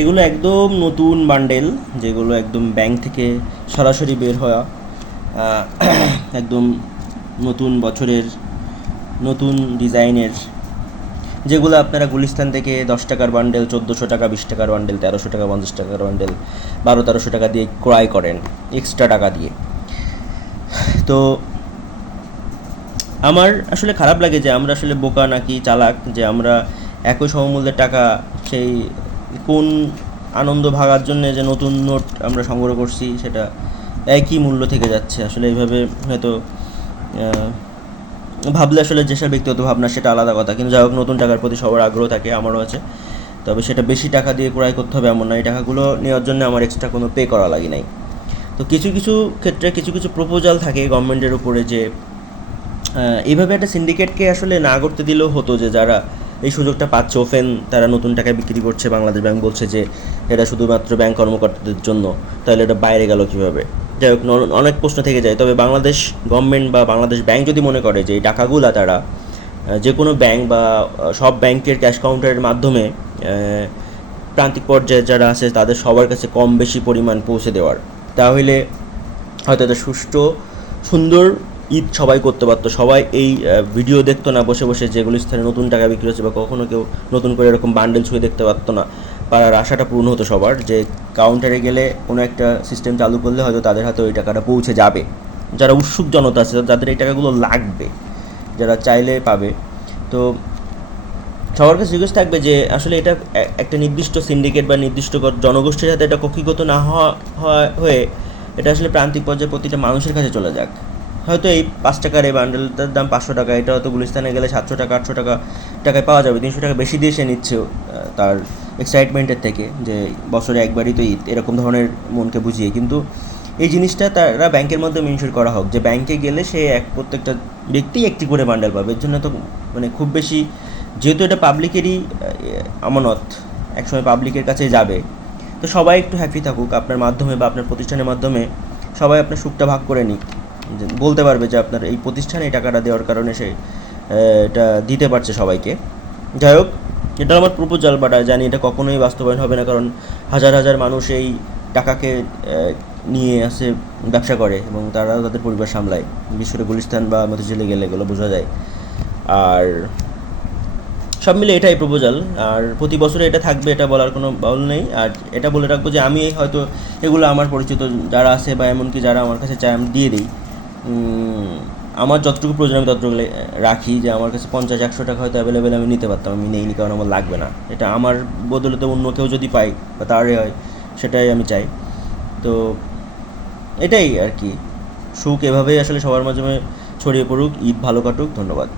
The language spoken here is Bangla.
এগুলো একদম নতুন বান্ডেল, যেগুলো একদম ব্যাংক থেকে সরাসরি বের হওয়া, একদম নতুন বছরের নতুন ডিজাইনের, যেগুলো আপনারা গুলিস্তান থেকে 10 টাকার বান্ডেল, 1400 টাকা, 20 টাকার বান্ডেল, 1300 টাকা, 50 টাকার বান্ডেল, 1200-1300 টাকা দিয়ে ক্রয় করেন এক্সট্রা টাকা দিয়ে। তো আমার আসলে খারাপ লাগে যে আমরা আসলে বোকা নাকি চালাক, যে আমরা একই সমমূল্যের টাকা সেই কোন আনন্দ ভাগার জন্য যে নতুন নোট আমরা সংগ্রহ করছি সেটা একই মূল্য থেকে যাচ্ছে। আসলে এইভাবে হয়তো ভাবলে আসলে যেসব ব্যক্তিগত ভাবনা সেটা আলাদা কথা, কিন্তু যাই হোক নতুন টাকার প্রতি সবার আগ্রহ থাকে, আমারও আছে। তবে সেটা বেশি টাকা দিয়ে ক্রয় করতে হবে এমন না, এই টাকাগুলো নেওয়ার জন্য আমার এক্সট্রা কোনো পে করা লাগে নাই। তো কিছু কিছু ক্ষেত্রে কিছু কিছু প্রপোজাল থাকে গভর্নমেন্টের উপরে যে এইভাবে একটা সিন্ডিকেটকে আসলে না করতে দিলেও হতো, যে যারা এই সুযোগটা পাচ্ছে ওপেন, তারা নতুন টাকায় বিক্রি করছে। বাংলাদেশ ব্যাংক বলছে যে এটা শুধুমাত্র ব্যাংক কর্মকর্তাদের জন্য, তাহলে এটা বাইরে গেল কীভাবে? যাই হোক, অনেক প্রশ্ন থেকে যায়। তবে বাংলাদেশ গভর্নমেন্ট বা বাংলাদেশ ব্যাংক যদি মনে করে যে এই টাকাগুলো তারা যে কোনো ব্যাংক বা সব ব্যাংকের ক্যাশ কাউন্টারের মাধ্যমে প্রান্তিক পর্যায়ে যারা আছে তাদের সবার কাছে কম বেশি পরিমাণ পৌঁছে দেওয়ার, তাহলে হয়তো এটা সুষ্ঠু সুন্দর ঈদ সবাই করতে পারতো। সবাই এই ভিডিও দেখতো না বসে বসে যেগুলো স্থানে নতুন টাকা বিক্রি হচ্ছে, বা কখনো কেউ নতুন করে এরকম বান্ডেল ছুঁয়ে দেখতে পারতো না। পাড়ার আশাটা পূর্ণ হতো সবার, যে কাউন্টারে গেলে কোনো একটা সিস্টেম চালু করলে হয়তো তাদের হাতে ওই টাকাটা পৌঁছে যাবে। যারা উৎসুক জনতা আছে, যাদের এই টাকাগুলো লাগবে, যারা চাইলে পাবে। তো সবার কাছে রিকোয়েস্ট থাকবে যে আসলে এটা একটা নির্দিষ্ট সিন্ডিকেট বা নির্দিষ্ট জনগোষ্ঠীর হাতে এটা কক্ষিগত না হয়ে এটা আসলে প্রান্তিক পর্যায়ে প্রতিটা মানুষের কাছে চলে যাক। হয়তো এই 5 টাকার এই বান্ডেলটার দাম 500 টাকা, এটা হয়তো গুলিস্তানে গেলে 700 টাকা 800 টাকা টাকায় পাওয়া যাবে। 300 টাকা বেশি দিয়ে সে নিচ্ছে তার এক্সাইটমেন্টের থেকে, যে বছরে একবারই তো ঈদ, এরকম ধরনের মনকে বুঝিয়ে। কিন্তু এই জিনিসটা তারা ব্যাংকের মধ্যে মেনশন করা হোক, যে ব্যাংকে গেলে সে প্রত্যেকটা ব্যক্তি একটি করে বান্ডেল পাবে। এর জন্য তো মানে খুব বেশি, যেহেতু এটা পাবলিকেরই আমানত, একসময় পাবলিকের কাছে যাবে, তো সবাই একটু হ্যাপি থাকুক আপনার মাধ্যমে বা আপনার প্রতিষ্ঠানের মাধ্যমে। সবাই আপনার সুখটা ভাগ করে নিক, বলতে পারবে যে আপনার এই প্রতিষ্ঠানে এই টাকাটা দেওয়ার কারণে সে এটা দিতে পারছে সবাইকে। যাই হোক, এটা আমার প্রপোজাল, বাট জানি এটা কখনোই বাস্তবায়ন হবে না, কারণ হাজার হাজার মানুষ এই টাকাকে নিয়ে আসে ব্যবসা করে এবং তারাও তাদের পরিবার সামলায়। বিশেষ করে গুলিস্তান বা মতিঝিলে গেলে এগুলো বোঝা যায়। আর সব মিলে এটাই প্রপোজাল, আর প্রতি বছরে এটা থাকবে, এটা বলার কোনো বাউল নেই। আর এটা বলে রাখবো যে আমি হয়তো এগুলো আমার পরিচিত যারা আছে বা এমনকি যারা আমার কাছে চায় আমি দিয়ে দিই। আমার যতটুকু প্রয়োজন আমি ততটুকু রাখি, যে আমার কাছে 50-100 টাকা হয়তো অ্যাভেলেবেল আমি নিতে পারতাম, আমি নেইনি কারণ আমার লাগবে না। এটা আমার বদলেতে অন্য কেউ যদি পাই বা তারই হয়, সেটাই আমি চাই। তো এটাই আর কি, সুখ এভাবেই আসলে সবার মাধ্যমে ছড়িয়ে পড়ুক, ঈদ ভালো কাটুক। ধন্যবাদ।